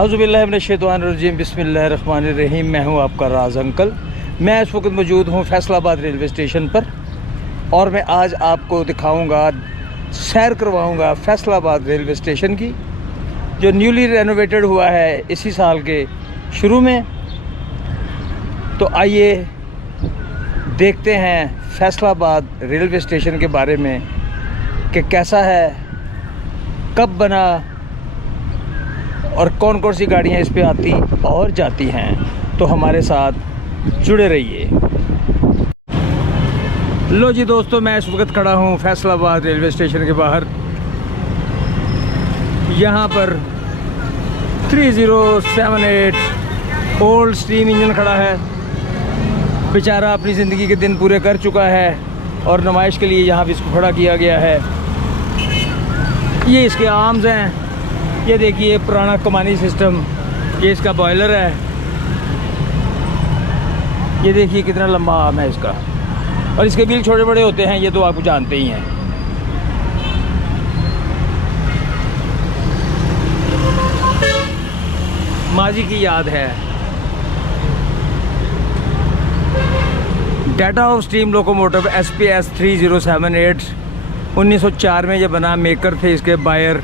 औज़ुबिल्लाहिमिनश्शैतानिर्रजीम बिस्मिल्लाहिर्रहमानिर्रहीम। मैं हूं आपका राज अंकल। मैं इस वक्त मौजूद हूं फैसलाबाद रेलवे स्टेशन पर और मैं आज आपको दिखाऊंगा, सैर करवाऊंगा फैसलाबाद रेलवे स्टेशन की, जो न्यूली रेनोवेटेड हुआ है इसी साल के शुरू में। तो आइए देखते हैं फैसलाबाद रेलवे स्टेशन के बारे में कि कैसा है, कब बना और कौन कौन सी गाड़ियाँ इस पे आती और जाती हैं। तो हमारे साथ जुड़े रहिए। लो जी दोस्तों, मैं इस वक्त खड़ा हूँ फैसलाबाद रेलवे स्टेशन के बाहर। यहाँ पर 3078 ओल्ड स्टीम इंजन खड़ा है। बेचारा अपनी ज़िंदगी के दिन पूरे कर चुका है और नुमाइश के लिए यहाँ भी इसको खड़ा किया गया है। ये इसके आर्म्स हैं। ये देखिए पुराना कमानी सिस्टम, ये इसका बॉयलर है। ये देखिए कितना लंबा आर्म है इसका, और इसके बिल छोटे बड़े होते हैं, ये तो आप जानते ही हैं। माजी की याद है। Data of steam locomotive SPS 3078 1904 में ये बना। मेकर थे इसके buyer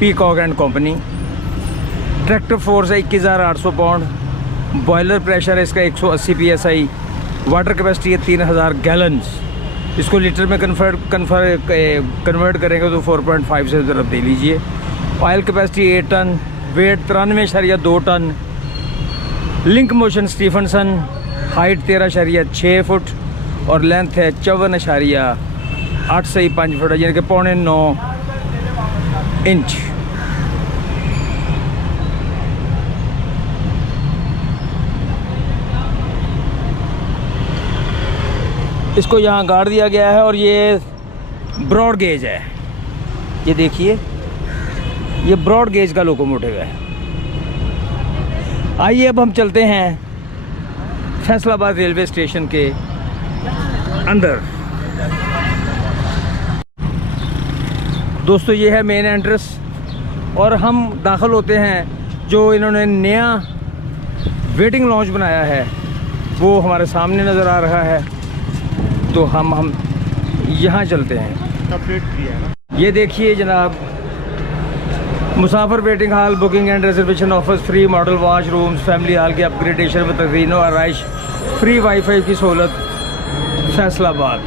Peacock and company. Tractor force है 21,800 पाउंड। बॉयलर प्रेशर है इसका 180 PSI। वाटर कैपेसिटी है 3,000 गैलन्स। इसको लीटर में कन्वर्ट करेंगे तो 4.5 से ज़रा दे लीजिए। Oil capacity 8 ton. Weight 93.2 ton. Link motion Stephenson. Height 13.6 foot और लेंथ है 54.8 फुट, यानी कि 9.25 इंच। इसको यहाँ गाड़ दिया गया है और ये ब्रॉड गेज है। ये देखिए, ये ब्रॉड गेज का लोकोमोटिव है। आइए अब हम चलते हैं फैसलाबाद रेलवे स्टेशन के अंदर। दोस्तों, ये है मेन एंट्रेंस और हम दाखिल होते हैं। जो इन्होंने नया वेटिंग लॉन्च बनाया है वो हमारे सामने नज़र आ रहा है, तो हम यहाँ चलते हैं। अपडेट किया है ना। ये देखिए जनाब, मुसाफिर waiting hall, booking and reservation office, free model wash rooms, family hall की अपग्रेडेशन में तज़ीनो आराइश, फ्री वाईफाई की सहूलत, फैसलाबाद।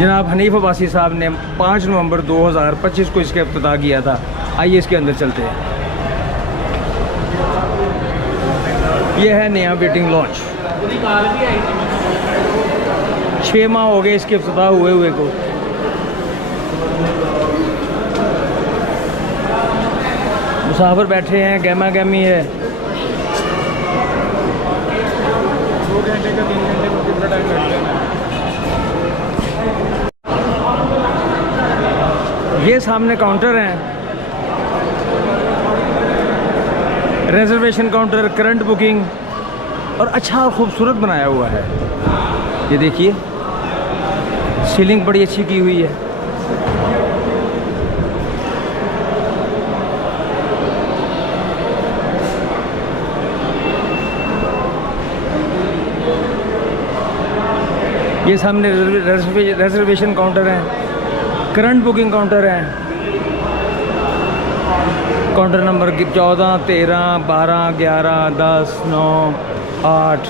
जनाब हनीफ अब्बासी साहब ने 5 नवंबर 2025 को इसका इफ्तिताह किया था। आइए इसके अंदर चलते हैं। यह है नया वेटिंग लॉन्च। 6 माह हो गए इसके इफ्तिताह हुए को। मुसाफिर बैठे हैं, गहमा गहमी है। 2 घंटे का 3 घंटे का कितना टाइम लगता है। ये सामने काउंटर हैं, रिजर्वेशन काउंटर, करंट बुकिंग, और अच्छा और ख़ूबसूरत बनाया हुआ है। ये देखिए, सीलिंग बड़ी अच्छी की हुई है। ये सामने रिजर्वेशन काउंटर है, करंट बुकिंग काउंटर है। काउंटर नंबर 14, 13, 12, 11, 10, 9, 8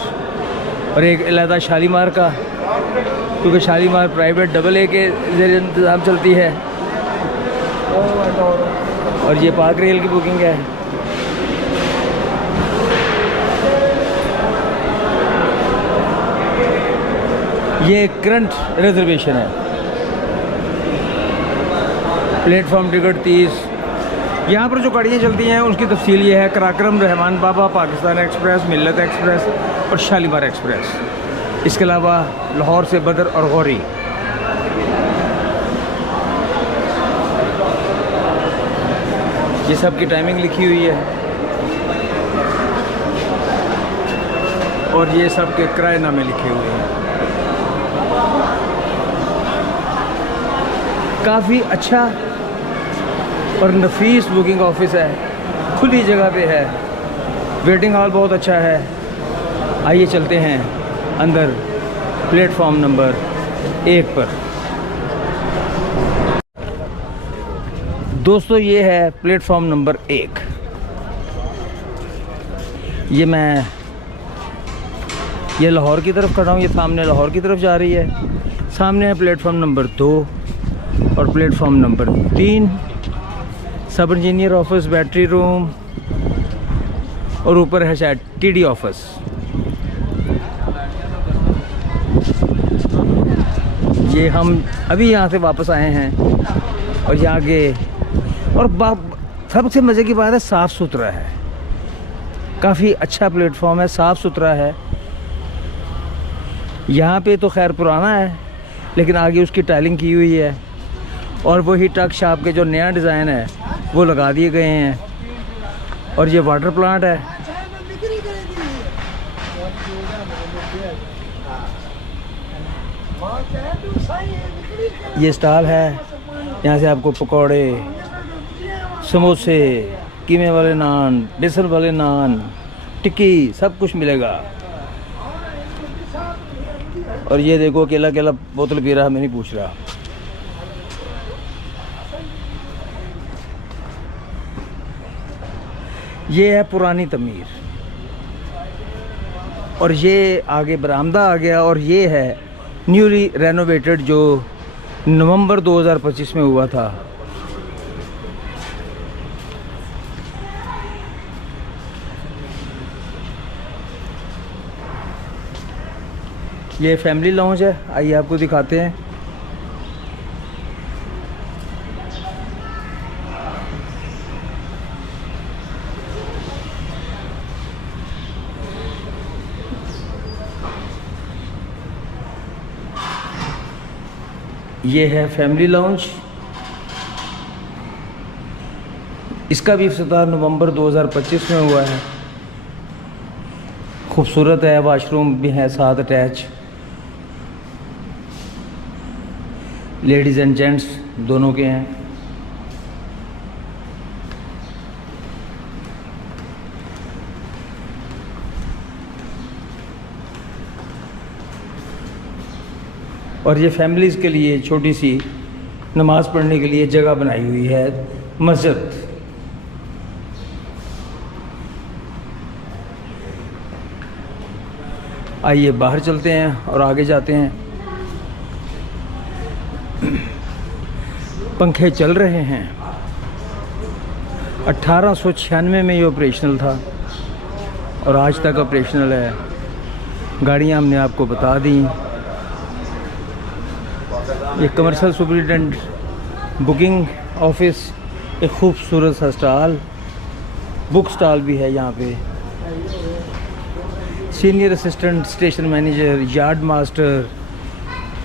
और एक अलहदा शालीमार का, क्योंकि शालीमार प्राइवेट AA के ज़रिए इंतज़ाम चलती है। और ये पाक रेल की बुकिंग है। ये करंट रिजर्वेशन है। Platform ticket 30। यहाँ पर जो गाड़ियाँ चलती हैं उसकी तफसील ये है: कराक्रम, रहमान बाबा, पाकिस्तान एक्सप्रेस, मिल्लत एक्सप्रेस और शालीमार एक्सप्रेस। इसके अलावा लाहौर से बदर और गौरी। ये सब की टाइमिंग लिखी हुई है और ये सब के किराएनामे लिखे हुए हैं। काफ़ी अच्छा और नफीस बुकिंग ऑफिस है। खुली जगह पे है। वेटिंग हॉल बहुत अच्छा है। आइए चलते हैं अंदर प्लेटफॉर्म नंबर 1 पर। दोस्तों ये है प्लेटफॉर्म नंबर 1। ये लाहौर की तरफ खड़ा हूँ। ये सामने लाहौर की तरफ जा रही है। सामने है प्लेटफॉर्म नंबर 2 और प्लेटफॉर्म नंबर 3, सब इंजीनियर ऑफिस, बैटरी रूम और ऊपर है शायद टीडी ऑफिस। ये हम अभी यहाँ से वापस आए हैं और यहाँ के और सबसे मज़े की बात है साफ़ सुथरा है। काफ़ी अच्छा प्लेटफॉर्म है, साफ़ सुथरा है। यहाँ पे तो खैर पुराना है लेकिन आगे उसकी टाइलिंग की हुई है और वही ट्रक शाप के जो नया डिज़ाइन है वो लगा दिए गए हैं। और ये वाटर प्लांट है। ये स्टॉल है, यहाँ से आपको पकौड़े, समोसे, कीमे वाले नान, बेसन वाले नान, टिक्की सब कुछ मिलेगा। और ये देखो अकेला अकेला बोतल पी रहा, मैं नहीं पूछ रहा। ये है पुरानी तमीर और ये आगे बरामदा आ गया और ये है न्यूली रेनोवेटेड जो नवंबर 2025 में हुआ था। ये फैमिली लॉन्ज है, आइए आपको दिखाते हैं। ये है फैमिली लॉन्ज। इसका भी इफ्तिताह नवंबर 2025 में हुआ है। खूबसूरत है, वाशरूम भी है साथ अटैच। लेडीज़ एंड जेंट्स दोनों के हैं। और ये फैमिलीज़ के लिए छोटी सी नमाज़ पढ़ने के लिए जगह बनाई हुई है, मस्जिद। आइए बाहर चलते हैं और आगे जाते हैं। पंखे चल रहे हैं। 1896 में ये ऑपरेशनल था और आज तक ऑपरेशनल है। गाड़ियाँ हमने आपको बता दी। ये कमर्शियल सुपरिटेंडेंट बुकिंग ऑफिस, एक खूबसूरत सा स्टॉल, बुक स्टॉल भी है यहाँ पे। Senior assistant, station manager, yard master,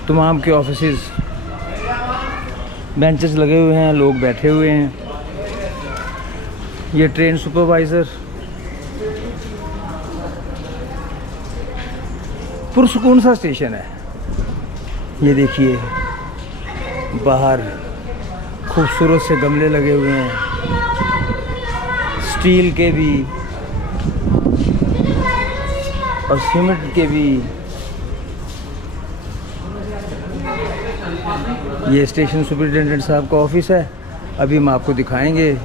तमाम के ऑफिसेस, बेंचेस लगे हुए हैं, लोग बैठे हुए हैं। ये ट्रेन सुपरवाइज़र, पुरसुकून सा स्टेशन है। ये देखिए बाहर खूबसूरत से गमले लगे हुए हैं, स्टील के भी और सीमेंट के भी। ये स्टेशन सुपरिटेंडेंट साहब का ऑफिस है, अभी हम आपको दिखाएंगे।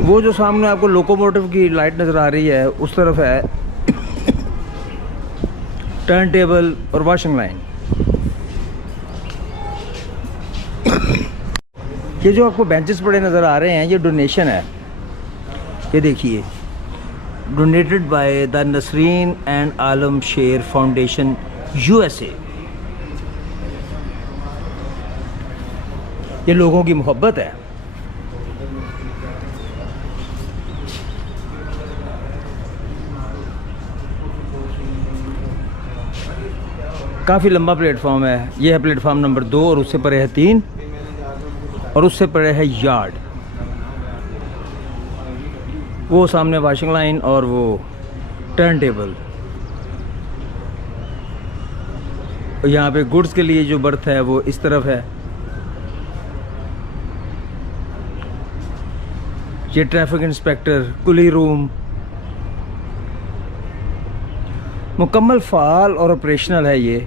वो जो सामने आपको लोकोमोटिव की लाइट नज़र आ रही है उस तरफ है टर्न टेबल और वॉशिंग लाइन। ये जो आपको बेंचेस पड़े नज़र आ रहे हैं ये डोनेशन है। ये देखिए, donated by the Nasreen and Alam Sher foundation USA। ये लोगों की मोहब्बत है। काफ़ी लंबा प्लेटफॉर्म है। ये है प्लेटफॉर्म नंबर 2 और उससे परे है 3 और उससे परे है यार्ड। वो सामने वॉशिंग लाइन और वो टर्न टेबल। और यहाँ पे गुड्स के लिए जो बर्थ है वो इस तरफ है। ये ट्रैफिक इंस्पेक्टर, कुली रूम मुकम्मल फ़ाल और ऑपरेशनल है ये।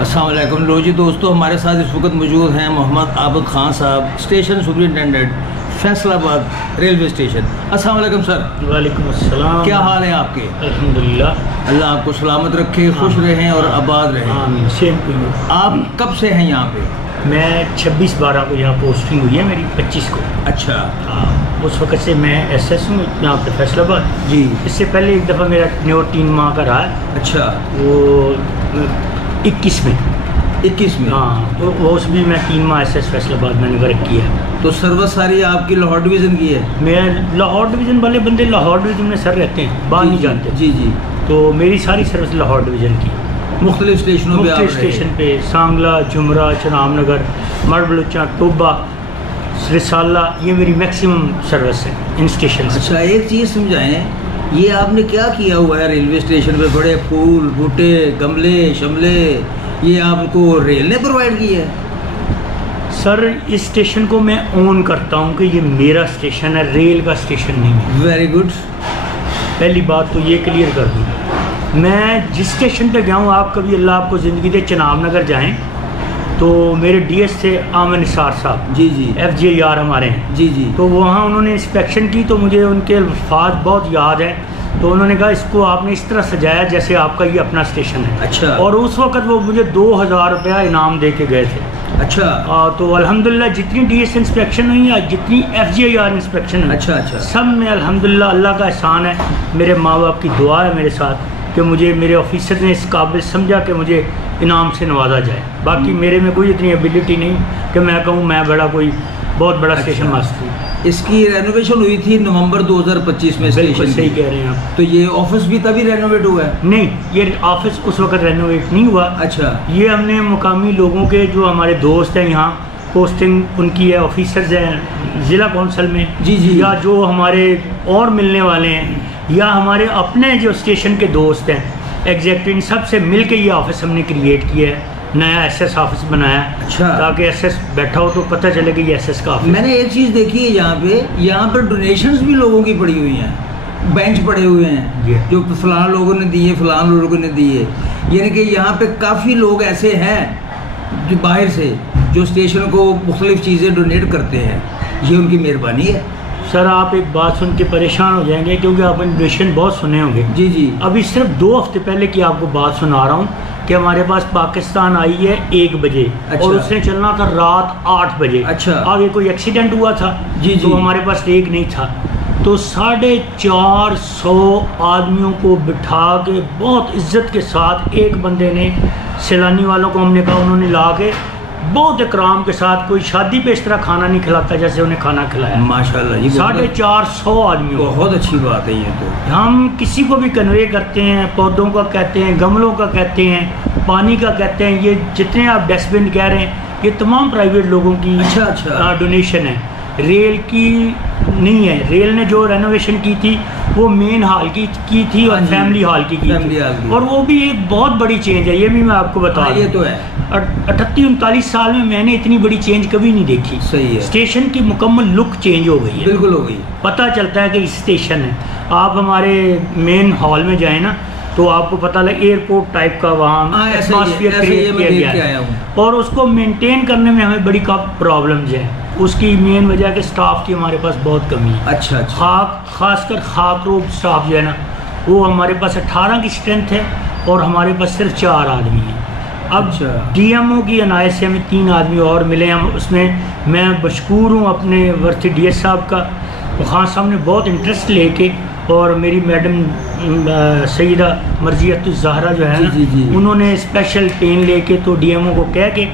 अस्सलामुअलैकुम। लो जी दोस्तों, हमारे साथ इस वक्त मौजूद हैं मोहम्मद आबिद खान साहब, station superintendent Faisalabad railway station. अस्सलामुअलैकुम सर। वालेकुम अस्सलाम। क्या हाल है आपके? अल्हम्दुलिल्लाह। अल्लाह आपको सलामत रखे, खुश रहें और आबाद रहें। आमीन। Same to you. आप कब से हैं यहाँ पे? मैं 26/12 को यहाँ पोस्टिंग हुई है मेरी, 25 को। अच्छा। हाँ, उस वक्त से मैं SS हूँ यहाँ पे फैसलाबाद। जी। इससे पहले एक दफ़ा मेरा न्यू 3 माह का रहा है, अच्छा। वो 21 में। 21 में? हाँ, तो वो उसमें मैं 3 माह SS फैसलाबाद मैंने वर्क किया है। तो सर्विस सारी आपकी लाहौर डिवीज़न की है? मैं लाहौर डिवीज़न वाले बंदे लाहौर डिवीज़न में सर रहते हैं, बाहर नहीं जानते। जी जी। तो मेरी सारी सर्विस लाहौर डिवीज़न की। मुख्तलिफ स्टेशनों पे आप मुख्तलिफ रहे? स्टेशन पे सांगला, जुमरा, चनाब नगर, मर्ड बलूचा, टोबा, रिसाला, ये मेरी मैक्सिमम सर्विस है इन स्टेशन। अच्छा, एक चीज़ समझाएं, ये आपने क्या किया हुआ है रेलवे स्टेशन पे? बड़े फूल बूटे, गमले शमले, ये आपको रेल ने प्रोवाइड किया है? सर, इस स्टेशन को मैं ओन करता हूँ कि ये मेरा स्टेशन है, रेल का स्टेशन नहीं है। Very good. पहली बात तो ये क्लियर कर दूँ। मैं जिस स्टेशन पे गया हूँ, आप कभी अल्लाह आपको ज़िंदगी दे चनाब नगर जाएँ तो मेरे DS थे आमिर निसार साहब। जी जी। FJR हमारे हैं। जी जी। तो वहाँ उन्होंने इंस्पेक्शन की तो मुझे उनके अल्फाज बहुत याद हैं। तो उन्होंने कहा इसको आपने इस तरह सजाया जैसे आपका ये अपना स्टेशन है। अच्छा। और उस वक्त वो मुझे 2000 रुपया इनाम दे के गए थे। अच्छा। तो अल्हम्दुलिल्लाह जितनी DS इंस्पेक्शन हुई या जितनी FJR इंस्पेक्शन हुई, अच्छा अच्छा, सब में अल्हम्दुलिल्लाह अल्लाह का एहसान है, मेरे माँ बाप की दुआ है मेरे साथ कि मुझे मेरे ऑफिसर ने इस काबिल समझा कि मुझे इनाम से नवाजा जाए। बाकी मेरे में कोई इतनी एबिलिटी नहीं कि मैं कहूँ मैं बड़ा कोई बहुत बड़ा स्टेशन मास्टर हूँ। इसकी रेनोवेशन हुई थी नवंबर 2025 में बिल्कुल स्टेशन सही की। कह रहे हैं आप। तो ये ऑफिस भी तभी रेनोवेट हुआ है? नहीं, ये ऑफिस उस वक्त रेनोवेट नहीं हुआ। अच्छा। ये हमने मुकामी लोगों के जो हमारे दोस्त हैं यहाँ पोस्टिंग उनकी है, ऑफिसर्स हैं ज़िला कौंसल में। जी जी। या जो हमारे और मिलने वाले हैं या हमारे अपने जो स्टेशन के दोस्त हैं, एग्जैक्टली सबसे मिल के ये ऑफिस हमने क्रिएट किया है, नया SS ऑफिस बनाया। अच्छा। ताकि SS बैठा हो तो पता चले कि ये SS का ऑफिस। मैंने एक चीज़ देखी है यहाँ पर डोनेशंस भी लोगों की पड़ी हुई हैं, बेंच पड़े हुए हैं जो फलां लोगों ने दिए, फलां लोगों ने दिए। यानी कि यहाँ पे काफ़ी लोग ऐसे हैं जो बाहर से जो स्टेशन को मुख्तलिफ चीज़ें डोनेट करते हैं, ये उनकी मेहरबानी है। सर, आप एक बात सुन के परेशान हो जाएंगे क्योंकि आपने डोनेशन बहुत सुने होंगे। जी जी। अभी सिर्फ 2 हफ्ते पहले की आपको बात सुना रहा हूँ कि हमारे पास पाकिस्तान आई है 1 बजे। अच्छा। और उसने चलना था रात 8 बजे। अच्छा। आगे कोई एक्सीडेंट हुआ था। जी तो जी। हमारे पास एक नहीं था, तो 450 आदमियों को बिठा के बहुत इज्जत के साथ एक बंदे ने, सैलानी वालों को हमने कहा, उन्होंने ला के बहुत इकराम के साथ, कोई शादी पे इस तरह खाना नहीं खिलाता जैसे उन्हें खाना खिलाया। माशाल्लाह, ये 450 आदमियों को। बहुत अच्छी बात है ये तो। हम किसी को भी कन्वे करते हैं, पौधों का कहते हैं, गमलों का कहते हैं, पानी का कहते हैं, ये जितने आप डस्टबिन कह रहे हैं ये तमाम प्राइवेट लोगों की अच्छा अच्छा डोनेशन है, रेल की नहीं है। रेल ने जो रेनोवेशन की थी वो मेन हॉल की थी और फैमिली हॉल की थी। और वो भी एक बहुत बड़ी चेंज है, ये भी मैं आपको बता रहा हूँ। ये तो है। 38-39 साल में मैंने इतनी बड़ी चेंज कभी नहीं देखी। सही है। स्टेशन की मुकम्मल लुक चेंज हो गई है। बिल्कुल हो गई। पता चलता है कि स्टेशन है। आप हमारे मेन हॉल में जाए ना तो आपको पता लगे एयरपोर्ट टाइप का वहाँ एटमॉस्फेयर क्रिएट किया गया है। और उसको मेंटेन करने में हमें बड़ी प्रॉब्लम्स है। उसकी मेन वजह कि स्टाफ की हमारे पास बहुत कमी है। अच्छा अच्छा। खासकर खाकरोब स्टाफ जो है ना, वो हमारे पास 18 की स्ट्रेंथ है और हमारे पास सिर्फ 4 आदमी हैं। अब DMO की अनायत से हमें 3 आदमी और मिले। हम उसमें मैं मशकूर हूँ अपने वर्ती DS साहब का। वो खान साहब ने बहुत इंटरेस्ट लेके और मेरी मैडम सईदा मर्जियतुज़्ज़हरा जो है ना, उन्होंने स्पेशल पेन लेके तो डीएमओ को कह के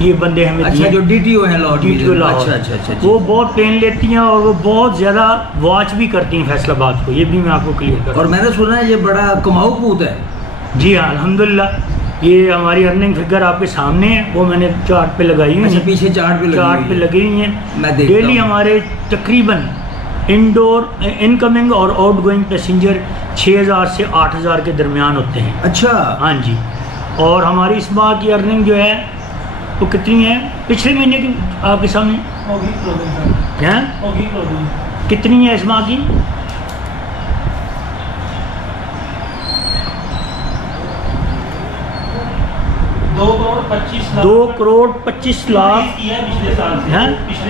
ये बंदे हमें अच्छा, जो डीटीओ है लाहौर, डीटीओ लाहौर, अच्छा, वो बहुत पेन लेती हैं और वो बहुत ज़्यादा वॉच भी करती हैं फैसलाबाद को, ये भी मैं आपको क्लियर कर। और मैंने सुना है ये बड़ा कमाऊ पूत है। जी हाँ, अल्हम्दुलिल्लाह। ये हमारी अर्निंग फिगर आपके सामने है, वो मैंने चार्ट पे लगाई हुई है। पीछे चार्ट पे लगी हुई हैं। डेली हमारे तकरीबन इनकमिंग और आउटगोइंग पैसेंजर 6000 से 8000 के दरमियान होते हैं। अच्छा, हाँ जी। और हमारी इस बार की अर्निंग जो है वो कितनी है, पिछले महीने की आपके सामने हैं, कितनी है इस माह की? दो करोड़ 25 लाख पिछले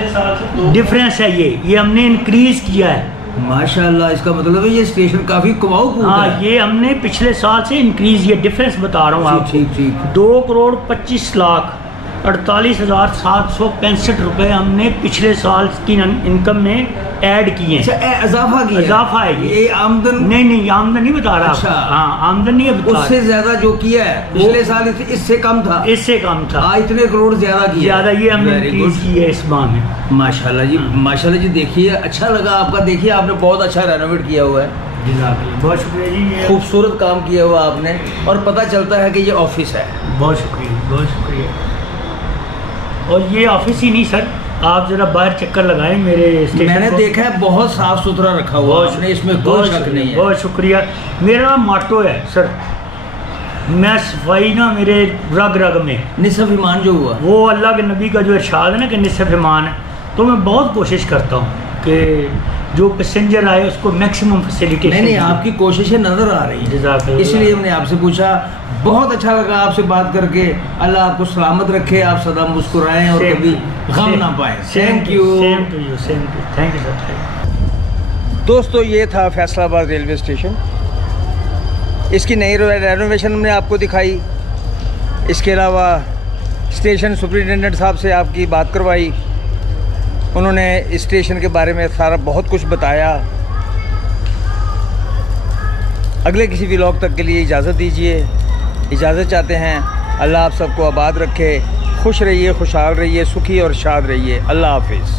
साल से डिफरेंस है। ये हमने इंक्रीज किया है। माशाल्लाह, इसका मतलब है ये स्टेशन काफी कमाऊ पूत है। हाँ, ये हमने पिछले साल से इंक्रीज, ये डिफरेंस बता रहा हूँ आपको। ठीक। 2 करोड़ 25 लाख 48,765 रुपए हमने पिछले साल की इनकम में ऐड किए हैं। इजाफा है ये आमदन नहीं, आमदन नहीं बता रहा। अच्छा, हाँ, आमदन नहीं है, उससे ज्यादा जो किया है पिछले साल इससे कम था। इतने करोड़ ज्यादा ये हमने इंक्रीज की है इस माह में। माशाल्लाह जी, देखिए अच्छा लगा आपका। देखिए आपने बहुत अच्छा रेनोवेट किया हुआ है। बहुत शुक्रिया जी, खूबसूरत काम किया हुआ आपने, और पता चलता है कि ये ऑफिस है। बहुत शुक्रिया। और ये ऑफिस ही नहीं सर, आप जरा बाहर चक्कर लगाएं मेरे स्टेशन। मैंने देखा है बहुत साफ सुथरा रखा हुआ है, इसमें कोई शक नहीं है। बहुत शुक्रिया। मेरा मोटो है सर, मैं सफाई ना मेरे रग में, निसफ ईमान जो हुआ वो अल्लाह के नबी का जो इरशाद है ना कि निसफ ईमान है, तो मैं बहुत कोशिश करता हूँ कि जो पैसेंजर आए उसको मैक्सिमम फैसिलिटेशन। नहीं, आपकी कोशिशें नज़र आ रही हैं, इसलिए मैंने आपसे पूछा। बहुत अच्छा लगा आपसे बात करके। अल्लाह आपको सलामत रखे, आप सदा मुस्कुराएं और कभी गम ना पाएं। Thank you. Thank you sir. दोस्तों, ये था फैसलाबाद रेलवे स्टेशन। इसकी नई रेनोवेशन हमने आपको दिखाई। इसके अलावा स्टेशन सुपरिटेंडेंट साहब से आपकी बात करवाई, उन्होंने इस स्टेशन के बारे में सारा बहुत कुछ बताया। अगले किसी व्लॉग तक के लिए इजाज़त दीजिए, इजाज़त चाहते हैं। अल्लाह आप सबको आबाद रखे, खुश रहिए, खुशहाल रहिए, सुखी और शाद रहिए। अल्लाह हाफिज़।